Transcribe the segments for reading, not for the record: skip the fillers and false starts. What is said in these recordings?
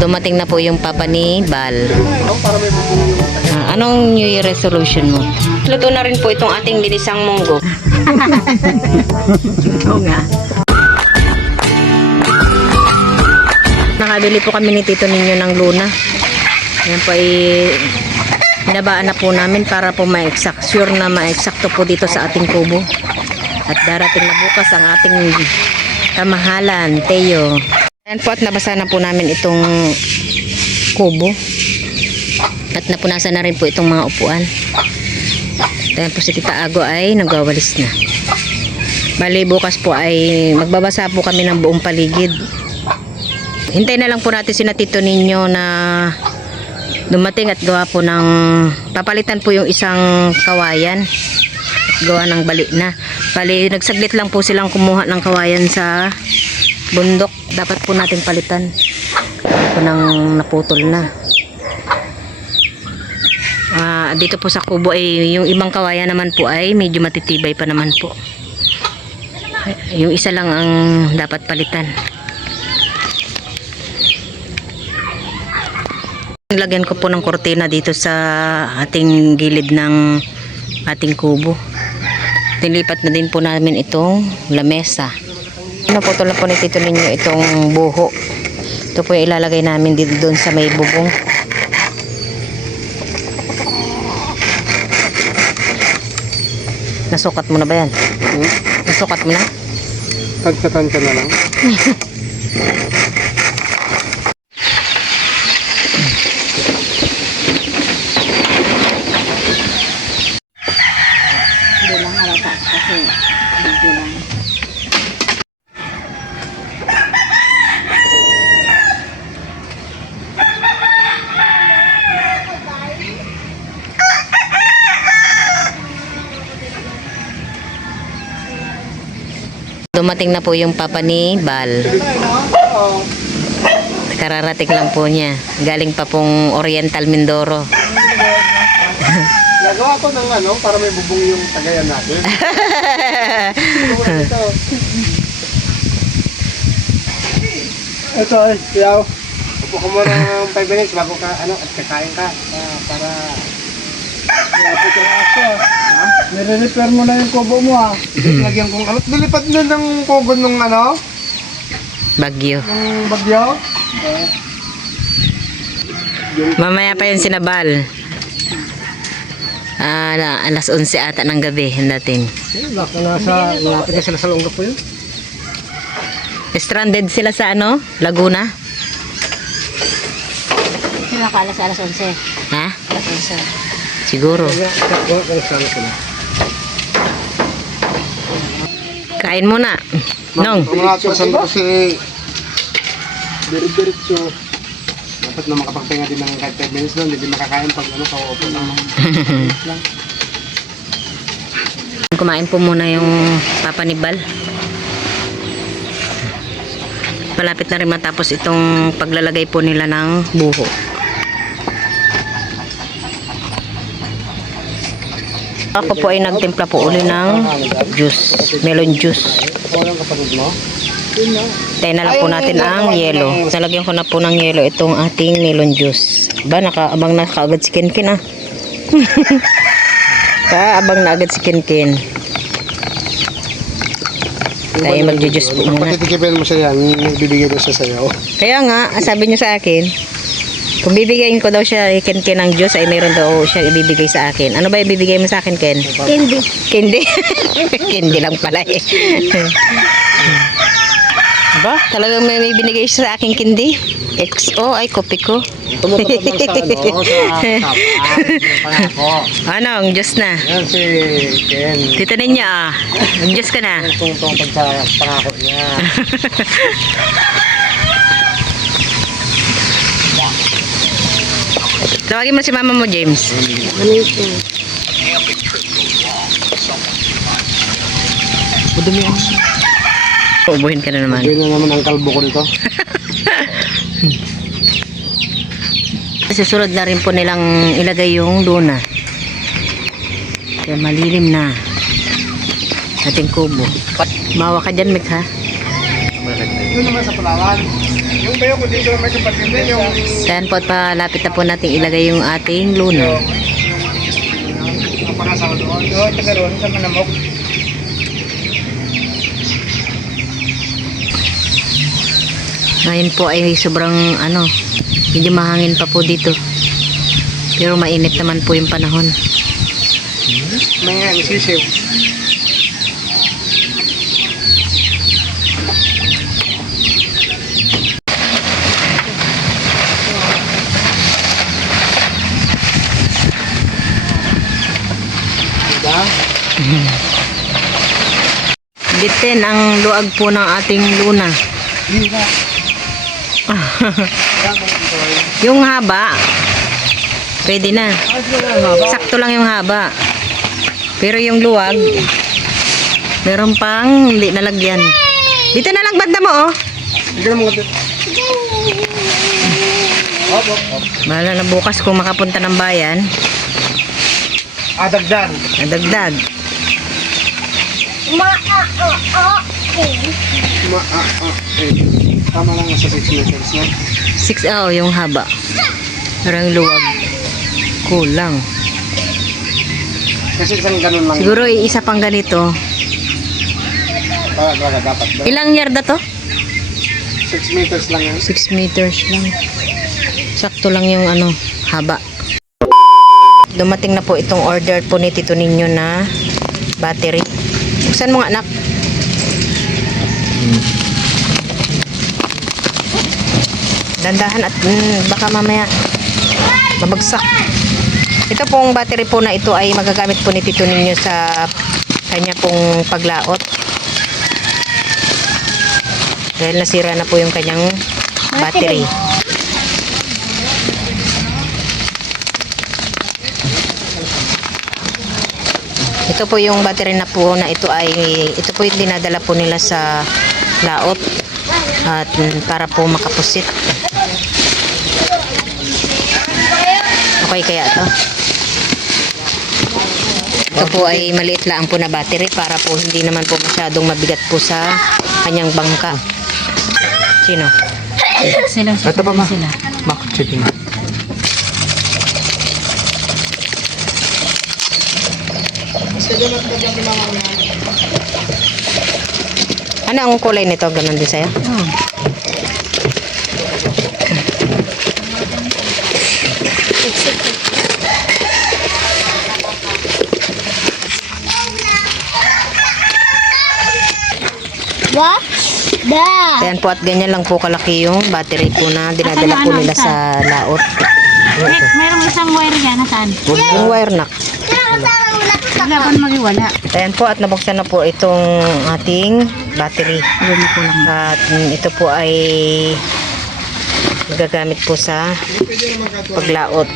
Dumating na po yung papa ni Bal. Anong New Year resolution mo? Luto na rin po itong ating linisang munggo. Oo nga. Nakabili po kami ni Tito Ninyo ng luna. Yan po ay hinabaan na po namin para po ma-exact. Sure na ma-exacto po dito sa ating kubo. At darating na bukas ang ating kamahalan, Teo. Ayan po at nabasa na po namin itong kubo. At napunasan na rin po itong mga upuan. Ayan po si Tita Ago ay nagwawalis na. Bali bukas po ay magbabasa po kami ng buong paligid. Hintay na lang po natin si Tito Ninyo na dumating at gawa po ng papalitan po yung isang kawayan. Gawa ng bali na. Bali nagsaglit lang po silang kumuha ng kawayan sa bundok. Dapat po natin palitan. Ito nang naputol na. Dito po sa kubo ay yung ibang kawayan naman po ay medyo matitibay pa naman po. Yung isa lang ang dapat palitan. Lagyan ko po ng kortina dito sa ating gilid ng ating kubo. Nilipat na din po namin itong lamesa. Naputol na po ni Tito Ninyo itong buho. Ito po yung ilalagay namin dito doon sa may bubong. Nasukat mo na ba yan? Nasukat mo na? Tagkatan ka na lang. Hindi lang halata kasi hindi lang. Dumating na po yung papa ni Bal. Kararating lang po niya. Galing pa pong Oriental Mindoro. Nagawa ko ng para may bubong yung tagayan natin. Ito ay, yaw. Upo ka muna ng 5 minutes bago ka, at kakain ka. Para ilapit yung aso. Ha? Nire-repair mo na yung kubo mo Lagyan kong nilipad na ng kubo nung Bagyo. Ng bagyo. Mamaya pa yun sinabal. Alas 11 ata ng gabi dating. Baka malapit na sila sa Longgap po yun. Stranded sila sa Laguna. Sila ka alas 11. Ha? Alas 11. Siguro. Kain muna. Nong. Saan ba kasi diretso. Dapat na makapagpahinga din ng kahit 5 minutes doon. Hindi makakain pag kaupo lang. Kumain po muna yung papa ni Bal. Malapit na rin matapos itong paglalagay po nila ng buho. Ako po ay nagtimpla po uli ng juice, melon juice. Tayo na lang po natin ang yelo. Nalagyan ko na po ng yelo itong ating melon juice. Ba, nakaabang na kaagad si Kinkin Kaabang na agad si Kinkin. Tayo magjujuice po muna. Patitikipin mo siya yan, bibigyan mo siya sa'yo. Kaya nga, sabi niyo sa akin, kung bibigyan ko daw siya Ken ng juice ay mayroon daw siya ibibigay sa akin. Ano ba ibibigay mo sa akin, Ken? Candy. Candy? Candy lang pala eh. Ba? Talagang may binigay siya sa akin candy? XO ay kopi ko. Tumutupad lang sa Ang juice na. Yan si Ken. Tito Ninyo ang juice ka na. Tungtong sa pangako niya. Tawagin mo si mama mo, James. Budumi yan. Ubuhin ka na naman. Ubuhin na naman ang kalbo ko dito. Susunod na rin po nilang ilagay yung luna. Kaya malilim na ating kubo. Mawa ka dyan, Mick, ha? Doon naman sa Palawan. Yung bayo ko dito may kapatid din yung... Ayan po at palapit na po natin ilagay yung ating luna. Ang pangasawa doon. Oo, taga roon sa Manamok. Ngayon po ay sobrang medyo mahangin pa po dito. Pero mainit naman po yung panahon. May sisiw. Diba? Bitin ang luag po ng ating luna. Diba? Yung haba, pwede na. Sakto lang yung haba. Pero yung luwag, meron pang hindi nalagyan. Dito na lang banda mo, oh. Hindi ka na mga... Hop. Bahala na bukas kung makapunta ng bayan. Dagdag. Nadagdag. Tama lang sa 6 meters na. 6 yung haba. Pero yung luwag, kulang. Kasi isang ganun lang. Siguro isa pang ganito. Talaga dapat ba? Ilang yarda to? 6 meters lang yan. 6 meters lang. Sakto lang yung haba. Dumating na po itong order po ni Tito Ninyo na battery. Buksan mo nga, anak. Dandahan at baka mamaya mabagsak. Ito pong battery po na ito ay magagamit po ni Tito Ninyo sa kanya pong paglaot. Dahil nasira na po yung kanyang battery. Ito po yung battery na po na ito po yung dinadala po nila sa laot at para po makapusit. Okay kaya to? Ito po ay maliit lang po na battery para po hindi naman po masyadong mabigat po sa kanyang bangka. Sino? Sila. Ito pa ma. Sila. Checking. Ano ang kulay nito? Ganon din sa'yo? Oh. What? That. Ayan po at ganyan lang po kalaki yung battery po na dinadala po nila sa laot. Mayroong isang wire yan. Nasaan? Yung wire knock. Wala pa magiwala. Ayan po at nabuksan na po itong ating battery. Wala ko lang. At ito po ay gagamit po sa paglaot.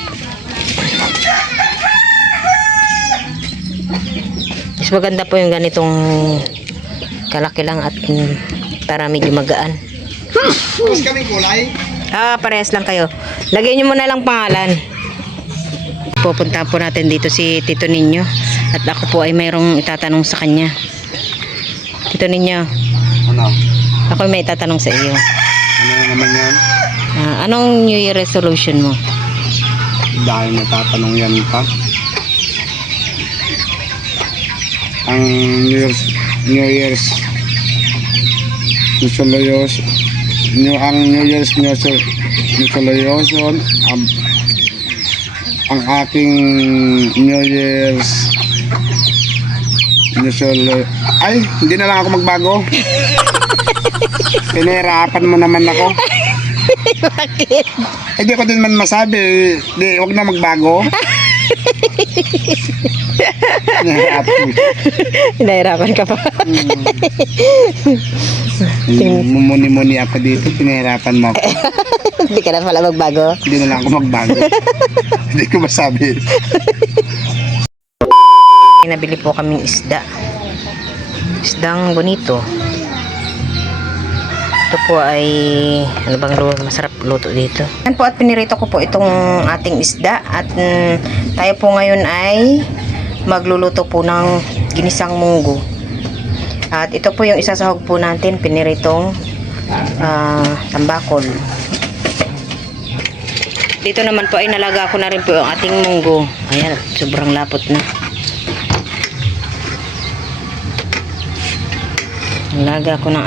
Mas maganda po yung ganitong kalaki lang at para medyo magaan. Mas kaming kulay. Parehas lang kayo. Lagyan nyo muna lang pangalan. Pupunta po natin dito si Tito Ninyo. At ako po ay mayroong itatanong sa kanya. Tito Ninyo, Ano? ako may itatanong sa iyo. Ano na naman yan? Anong New Year resolution mo? Dahil natatanong yan pa. Ang New Year's resolution, ang New Year's resolution, ang aking New Year's resolution, ay, hindi na lang ako magbago. Pinahirapan mo naman ako. Bakit? Hindi ko din man masabi, di, wag na magbago. Nahirapan ka pa. Mumuni-muni ako dito, pinahirapan mo ako. Hindi ka na pala magbago. Hindi na lang ako magbago. Hindi ko masabi. Nabili po kaming isda. Isdang bonito. Ito po ay ano bang masarap luto dito. Yan po at pinirito ko po itong ating isda at tayo po ngayon ay magluluto po ng ginisang munggo. At ito po yung isasahog po natin, piniritong tambakol. Dito naman po ay nalaga ko na rin po yung ating munggo. Ayan, sobrang lapot na. Nalaga ko ng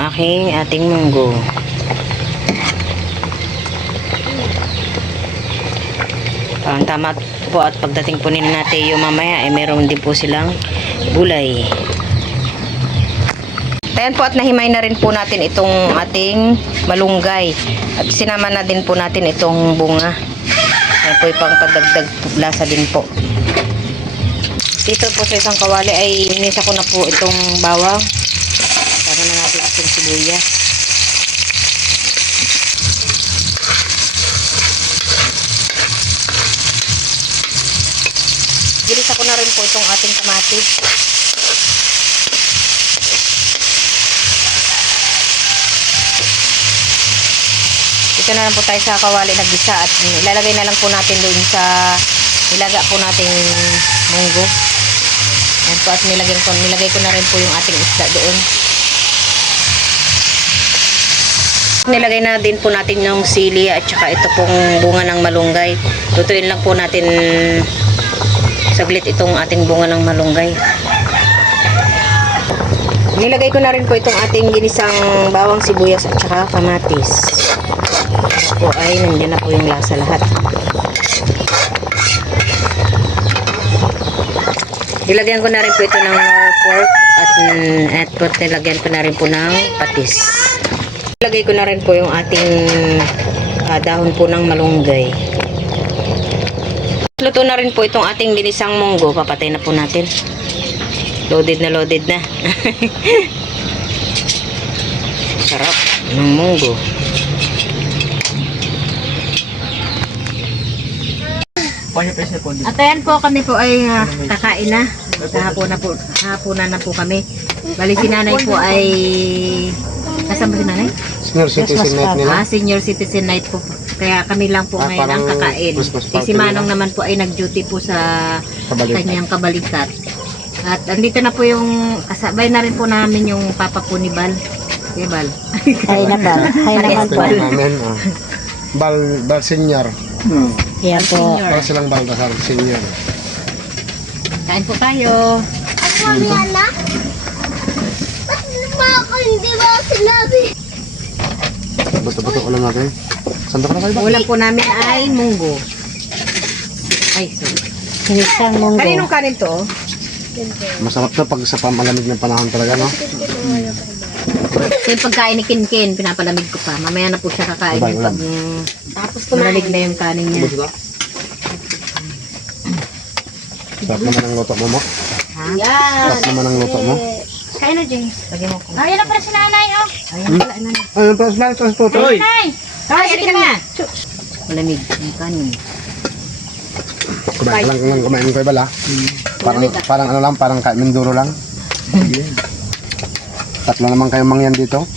ating munggo. Ang tama po at pagdating po nila natin yung mamaya ay meron din po silang gulay. Ayan po at nahimay na rin po natin itong ating malunggay. At sinama na din po natin itong bunga. Ayan po yung pangpadagdag lasa din po. Dito po sa isang kawali ay inisa ko na po itong bawang. Para na natin itong sibuyas. Ginisa ko na rin po itong ating kamatis. Dito na lang po tayo sa kawali na gisa at ilalagay na lang po natin doon sa nilaga po nating munggo. Ayan po at nilagay ko na rin po yung ating isda doon. Nilagay na din po natin yung sili at saka ito pong bunga ng malunggay. Tutuin lang po natin saglit itong ating bunga ng malunggay. Nilagay ko na rin po itong ating ginisang bawang sibuyas at saka kamatis. Po ay nandiyan na po yung lasa lahat. Nilagyan ko na rin po ito ng pork at nilagyan ko na rin po ng patis. Nilagay ko na rin po yung ating dahon po ng malunggay. Luto na rin po itong ating ginisang munggo. Papatay na po natin. Loaded na loaded na. Sarap ng munggo. At ayan po, kami po ay kakain na. Hapunan na po kami. Bali si nanay po ay kasama si nanay? Senior citizen night nila. Senior citizen night po. Kaya kami lang po ngayon ang kakain. Si Manong naman po ay nag-duty po sa kanyang kabalikat. At andito na po yung kasabay na rin po namin yung papa po ni Bal. Kaya Bal. Ay na ba? Ay naman po. Bal senior. Yan po. Para silang Baltasar senior. Kain po tayo. Mami, anak? Ba't ba ako hindi ba sinabi? Bato-bato ulam natin. Santa ka na kayo ba? Ulam po namin ay munggo. Ay, sorry. Sinisang munggo. Kaninong kanin to? Masarap to pag sa pamalamig ng panahon talaga, no? Yung pagkain ni Kinkin, pinapalamig ko pa. Mamaya na po siya kakain yung pag tapos kumalig na yung kanin niya. Sarap naman ang luto mo, mo. Ha? Sarap naman ang luto mo. Kain na, James. Lagyan mo ko. Ayan na pala si nanay, oh. Ayan pala, ano na. Ayun, tapos tutoy. Nanay! Ay, ka na. Malamig yung kanin. Kumain ko bala. Parang ano lang, parang Mindoro lang. Tatlo naman kayong mangyan dito.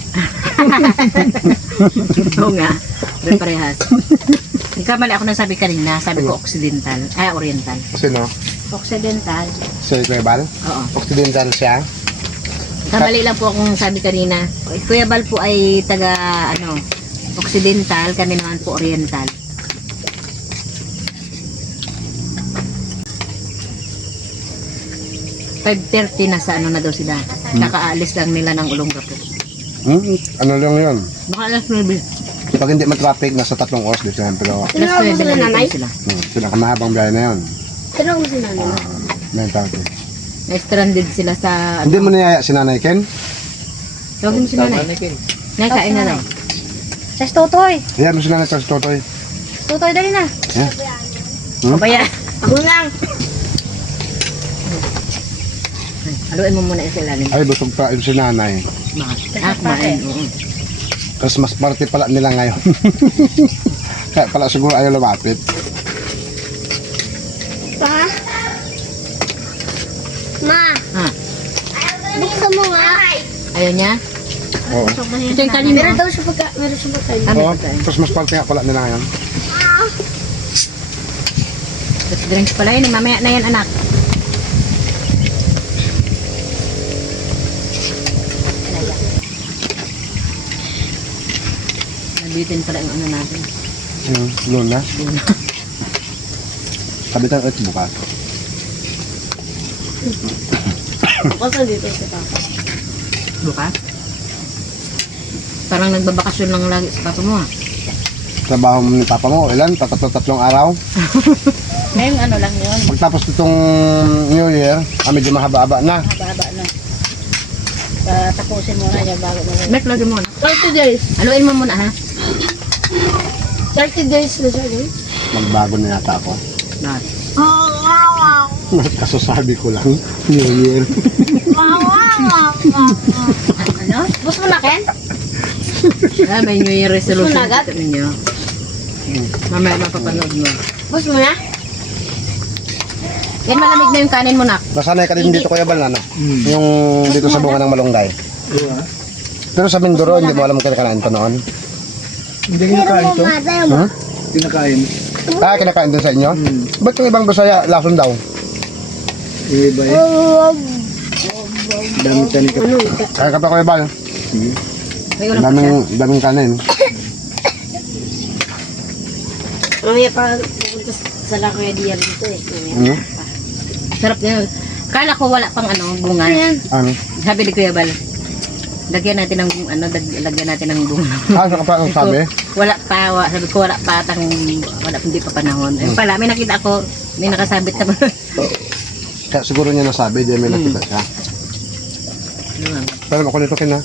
Oo nga. Parehas. Nagkamali ako nang sabi kanina. Sabi ko Occidental. Oriental. Sino? Occidental. Si Kuya Bal? Oo. Occidental siya. Kamali lang po akong sabi kanina. Kuya Bal po ay taga Occidental. Kami naman po Oriental. $5:30 na sa na daw sila. Kakaalis lang nila ng Olongapo. Ano lang yun? Baka alas 9. Pag hindi matraffic, nasa 3 oras dito yan. Pero Alas 9 na dito sila. pinakamahabang biyahe na yun. Tanong mo si nanay. 9:30. Na-stranded sila sa... Hindi mo niyaya si Nanay Ken? Tawagin mo si nanay. Nakain na lang. Sa Totoy. Ayan mo si Nanay sa Totoy. Totoy, dali na. Yeah. Kabaya. Ako lang. Haluin mo muna yung sa ilalim. Ay, busog pa yun si Nanay. Kumain. Oo. Tapos mas party pala nila ngayon. Kaya pala siguro ayaw lumapit. Pa? Ma, Ha? buksan mo nga. Ayaw niya? Oo. Ito yung kanin mo. Meron daw siya meron siya pagkain. Oo. Tapos mas party nga pala nila ngayon. Tapos drinks pala yun. Mamaya na yan, anak. Bitin pala yung ano natin. Yung luna. Kabitan ulit bukas. Basta dito si Papa. Bukas? Parang nagbabakasyon lang lagi sa papa mo ah. Trabaho ni papa mo, ilan? Tatlong araw. Ngayon ano lang yun. Pagtapos nitong New Year, medyo mahaba-haba na. Haba-haba na. Tapusin mo na yan bago mo. Mek, lagi mo na. 30 days. Haluin mo muna ha. 30 days na siya yun. Magbago na yata ako. Lahat. Kaso sabi ko lang, New Year. Ano? Bus mo na, Ken? Ah, may New Year resolution Gusto mo na agad? sa ninyo. Mamaya mapapanood mo. Bus mo na? Yan, malamig na yung kanin mo, nak. Nasanay ka din dito, Kuya Bal, ano? Yung dito sa bunga ng malunggay. Pero sa Mindoro, hindi mo alam kung kinakain pa noon. Hindi kinakain to? Hmm? Kinakain. Ah, kinakain din sa inyo? Ba't yung ibang Bisaya, lason daw? Yung iba eh. Dami tanik ka. Kaya ka pa, Kuya Bal. May ulam pa siya. Daming kanin. Mamaya pa pupunta sa La Kuya Dian dito eh. Hmm? Sarap na yun. Kala ko wala pang ano, bunga. Ano? Sabi ni Kuya Bal, lagyan natin ng ano, lagyan natin ng bunga. Ah, saka pa ang sabi? Wala pa, sabi ko wala pa hindi pa panahon. Ayun pala, may nakita ako, may nakasabit na Kaya siguro niya nasabi, di may nakita siya. Ano, Pero ako nito, Ken, ha?